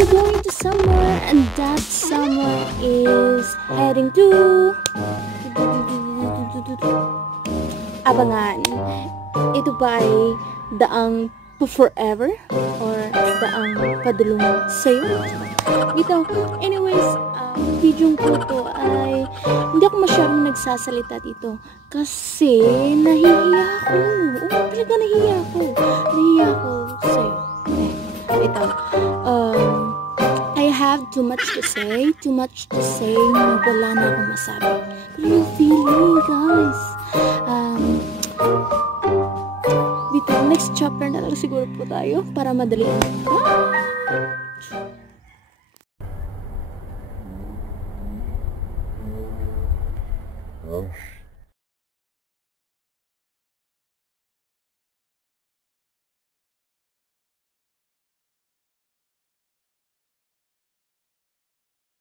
we're going to somewhere, and that somewhere is heading to abangan. Ito ba ay daang forever or daang padulong sa'yo? Ito, anyways, video ko to ay hindi ako masyadong nagsasalita dito kasi nahihiya ako. Oo, talaga nahihiya ako. Nahihiya ako sa'yo. Ito, I have too much to say na wala na akong masabi. What are you feeling, guys? Dito, next chapter na lang siguro po tayo para madalian.